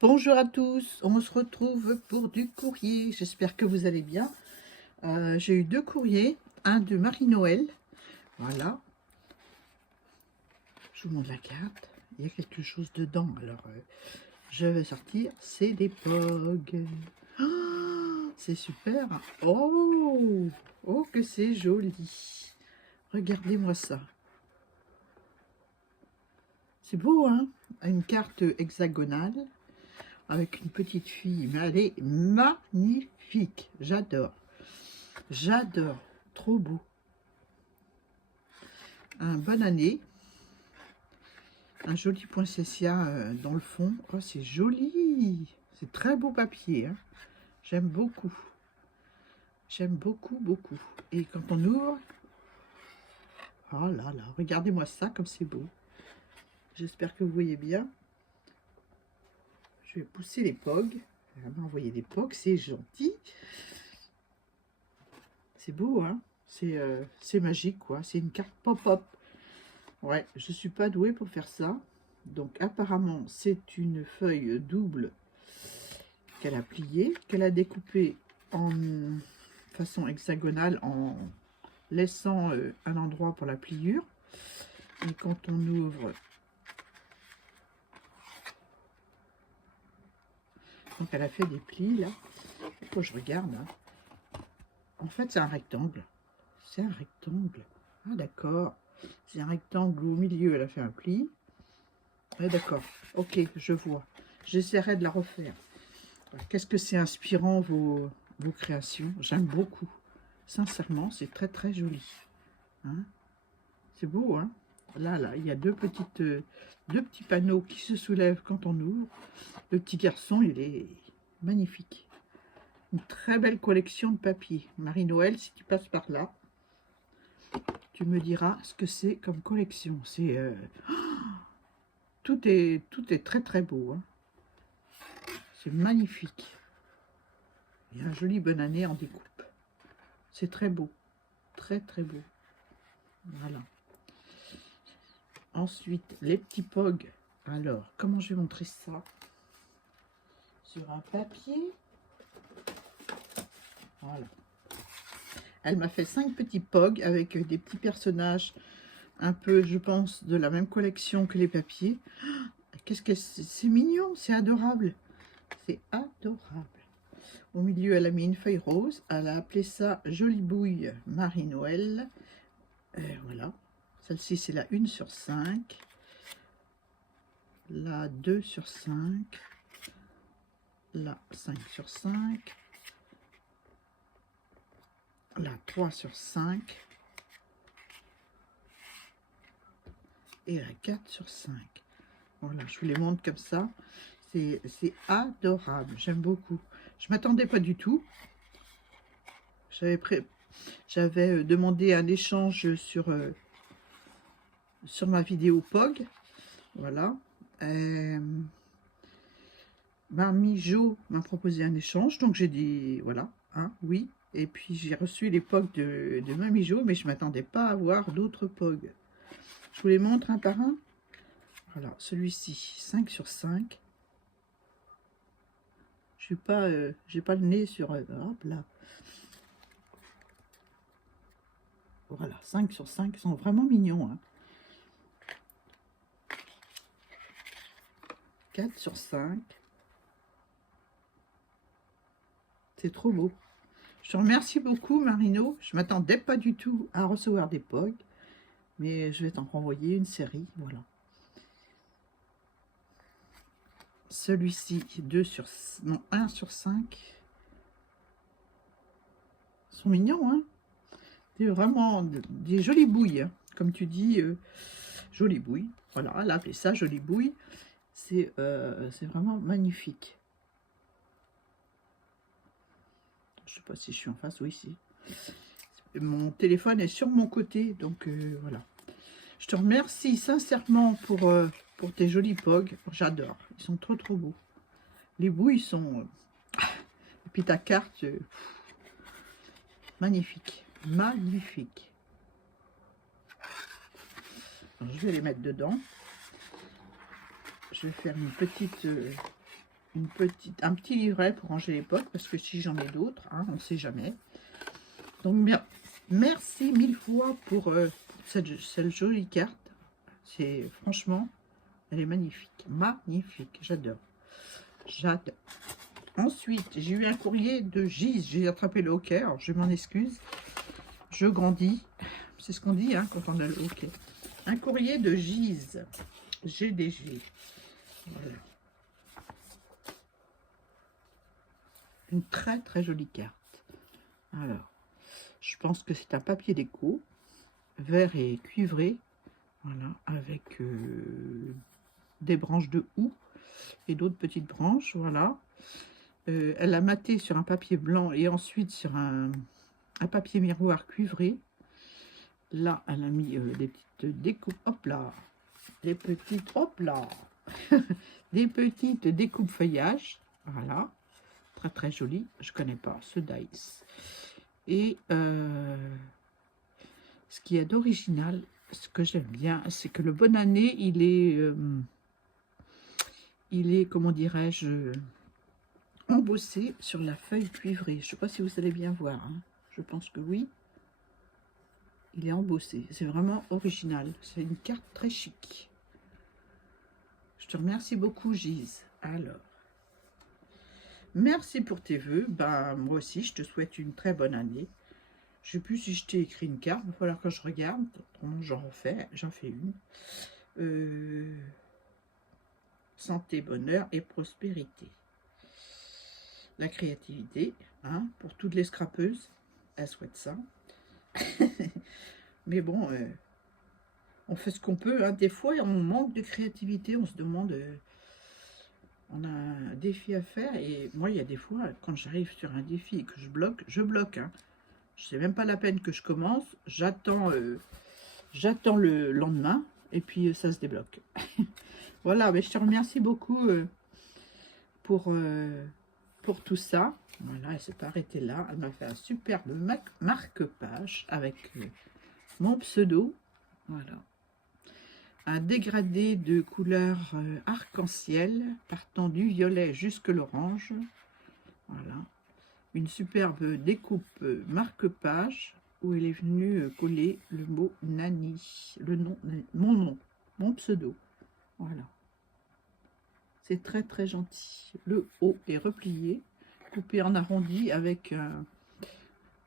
Bonjour à tous, on se retrouve pour du courrier. J'espère que vous allez bien. J'ai eu deux courriers, un de Marie-Noël. Voilà, je vous montre la carte. Il y a quelque chose dedans, alors je vais sortir. C'est des POG. Ah, c'est super. Oh, oh que c'est joli. Regardez-moi ça. C'est beau, hein? Une carte hexagonale avec une petite fille, mais elle est magnifique. J'adore. J'adore. Trop beau. Un bonne année. Un joli poinsettia dans le fond. Oh, c'est joli. C'est très beau papier. Hein. J'aime beaucoup. J'aime beaucoup, beaucoup. Et quand on ouvre... Oh là là, regardez-moi ça comme c'est beau. J'espère que vous voyez bien. Je vais pousser les POG. Elle m'a envoyé des POG, c'est gentil. C'est beau, hein. C'est magique, quoi. C'est une carte pop-up. Ouais, je suis pas douée pour faire ça. Donc apparemment, c'est une feuille double qu'elle a pliée, qu'elle a découpée en façon hexagonale en laissant un endroit pour la pliure. Et quand on ouvre, donc elle a fait des plis là. Faut que je regarde. Hein. En fait, c'est un rectangle. C'est un rectangle. Ah d'accord. C'est un rectangle où au milieu, elle a fait un pli. Ah, d'accord. Ok, je vois. J'essaierai de la refaire. Qu'est-ce que c'est inspirant vos créations. J'aime beaucoup. Sincèrement, c'est très très joli. Hein, c'est beau, hein. Là, il y a deux petits panneaux qui se soulèvent quand on ouvre. Le petit garçon, il est magnifique. Une très belle collection de papier. Marie-Noël, si tu passes par là, tu me diras ce que c'est comme collection. C'est tout est très très beau. Hein. C'est magnifique. Il y a un joli bonne année en découpe. C'est très beau. Très très beau. Voilà. Ensuite, les petits POG. Alors, comment je vais montrer ça? Sur un papier. Voilà. Elle m'a fait 5 petits POG avec des petits personnages un peu, je pense, de la même collection que les papiers. Qu'est-ce que c'est mignon, c'est adorable. C'est adorable. Au milieu, elle a mis une feuille rose. Elle a appelé ça Jolie Bouille Marie-Noël. Voilà. Celle-ci, c'est la 1 sur 5. La 2 sur 5. La 5 sur 5. La 3 sur 5. Et la 4 sur 5. Voilà, je vous les montre comme ça. C'est adorable. J'aime beaucoup. Je ne m'attendais pas du tout. J'avais demandé un échange sur ma vidéo POG. Voilà. Mamie Jo m'a proposé un échange. Donc j'ai dit, voilà, hein, oui. Et puis j'ai reçu les POG de Mamie Jo, mais je ne m'attendais pas à avoir d'autres POG. Je vous les montre un par un. Voilà, celui-ci, 5 sur 5. Je suis pas, j'ai pas le nez sur... hop là. Voilà, 5 sur 5. Ils sont vraiment mignons. Hein. 4 sur 5. C'est trop beau. Je te remercie beaucoup, Marino. Je ne m'attendais pas du tout à recevoir des POG. Mais je vais t'en renvoyer une série. Voilà. Celui-ci, 2 sur... Non, 1 sur 5. Ils sont mignons, hein. C'est vraiment des jolies bouilles. Hein. Comme tu dis, jolies bouilles. Voilà, elle a appelé ça jolie bouille. C'est vraiment magnifique. Je sais pas si je suis en face, oui, si. Mon téléphone est sur mon côté, donc voilà. Je te remercie sincèrement pour tes jolis POG. J'adore, ils sont trop trop beaux. Les bouilles sont... Et puis ta carte, magnifique, magnifique. Alors, je vais les mettre dedans. Je vais faire une petite un petit livret pour ranger les potes, parce que si j'en ai d'autres, hein, on ne sait jamais. Donc bien, merci mille fois pour cette jolie carte. C'est franchement, elle est magnifique, magnifique, j'adore, j'adore. Ensuite, j'ai eu un courrier de Gise, j'ai attrapé le hockey, alors je m'en excuse, je grandis, c'est ce qu'on dit hein, quand on a le hockey. Un courrier de Gise, GDG, voilà. Une très très jolie carte. Alors, je pense que c'est un papier déco, vert et cuivré, voilà, avec des branches de houx et d'autres petites branches, voilà. Elle a maté sur un papier blanc et ensuite sur un papier miroir cuivré. Là, elle a mis des petites découpes, hop là, des petites, hop là, des petites découpes feuillage, voilà, très très joli. Je connais pas ce dice. Et ce qui est d'original, ce que j'aime bien, c'est que le bonne année, il est, comment dirais-je, embossé sur la feuille cuivrée. Je ne sais pas si vous allez bien voir, hein. Je pense que oui. Il est embossé. C'est vraiment original. C'est une carte très chic. Je te remercie beaucoup, Gise. Alors, merci pour tes vœux. Ben, moi aussi, je te souhaite une très bonne année. Je ne sais plus si je t'ai écrit une carte. Il va falloir que je regarde. J'en fais une. Santé, bonheur et prospérité. La créativité, hein, pour toutes les scrapeuses, elles souhaitent ça. Mais bon, on fait ce qu'on peut, hein. Des fois, on manque de créativité, on se demande, on a un défi à faire. Et moi, il y a des fois, quand j'arrive sur un défi et que je bloque. Hein. C'est même pas la peine que je commence, j'attends le lendemain, et puis ça se débloque. Voilà, mais je te remercie beaucoup pour tout ça. Voilà, elle s'est pas arrêtée là. Elle m'a fait un superbe marque-page avec mon pseudo. Voilà. Un dégradé de couleur arc-en-ciel, partant du violet jusque l'orange. Voilà. Une superbe découpe marque-page où il est venu coller le mot Nani, le nom, mon nom, mon pseudo. Voilà. C'est très très gentil. Le haut est replié, coupé en arrondi avec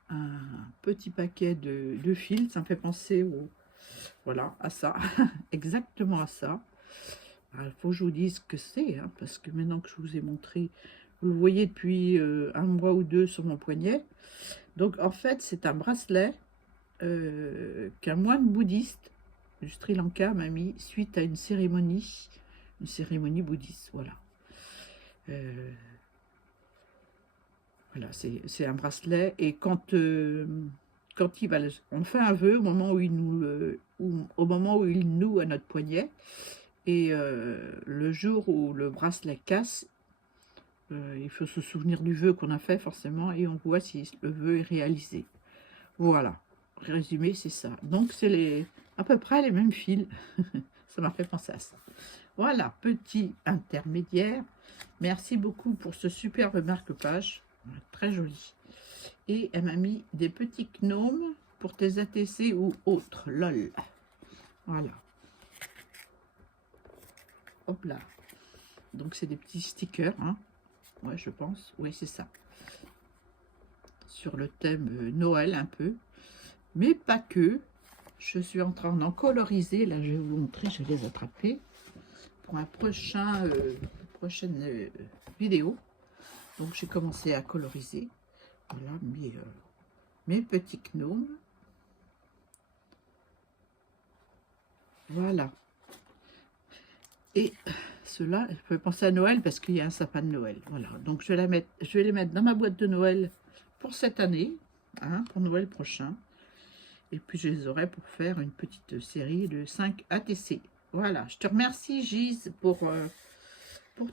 un petit paquet de fils. Ça me fait penser voilà, à ça, exactement à ça. Il faut que je vous dise ce que c'est, hein, parce que maintenant que je vous ai montré, vous le voyez depuis un mois ou deux sur mon poignet. Donc en fait, c'est un bracelet qu'un moine bouddhiste du Sri Lanka m'a mis suite à une cérémonie bouddhiste. Voilà. Voilà, c'est un bracelet. Et quand on fait un vœu au moment où il noue à notre poignet. Et le jour où le bracelet casse, il faut se souvenir du vœu qu'on a fait forcément et on voit si le vœu est réalisé. Voilà, résumé c'est ça. Donc c'est à peu près les mêmes fils. Ça m'a fait penser à ça. Voilà, petit intermédiaire. Merci beaucoup pour ce superbe marque-page, très joli. Et elle m'a mis des petits gnomes pour tes ATC ou autres, lol. Voilà. Hop là. Donc c'est des petits stickers, hein. Ouais, je pense. Oui, c'est ça. Sur le thème Noël un peu. Mais pas que. Je suis en train d'en coloriser. Là, je vais vous montrer. Je vais les attraper pour un prochaine vidéo. Donc, j'ai commencé à coloriser. Voilà mes petits gnomes. Voilà. Et cela, je peux penser à Noël parce qu'il y a un sapin de Noël. Voilà, donc je vais les mettre dans ma boîte de Noël pour cette année, hein, pour Noël prochain. Et puis je les aurai pour faire une petite série de 5 ATC. Voilà, je te remercie Gise pour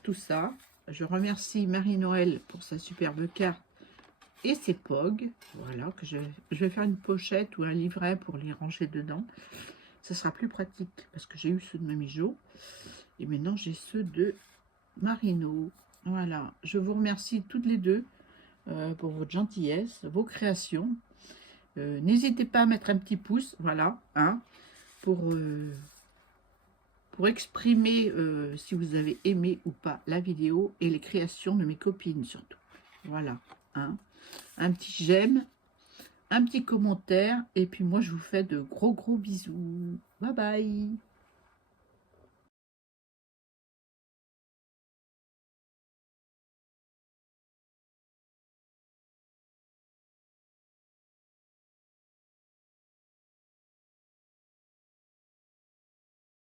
tout ça. Je remercie Marie-Noël pour sa superbe carte et ses POG. Voilà, que je vais faire une pochette ou un livret pour les ranger dedans. Ce sera plus pratique parce que j'ai eu ceux de Mamie Jo. Et maintenant, j'ai ceux de Marino. Voilà, je vous remercie toutes les deux pour votre gentillesse, vos créations. N'hésitez pas à mettre un petit pouce, voilà, hein, pour exprimer si vous avez aimé ou pas la vidéo et les créations de mes copines surtout. Voilà, hein. Un petit j'aime, un petit commentaire, et puis moi je vous fais de gros bisous. Bye bye.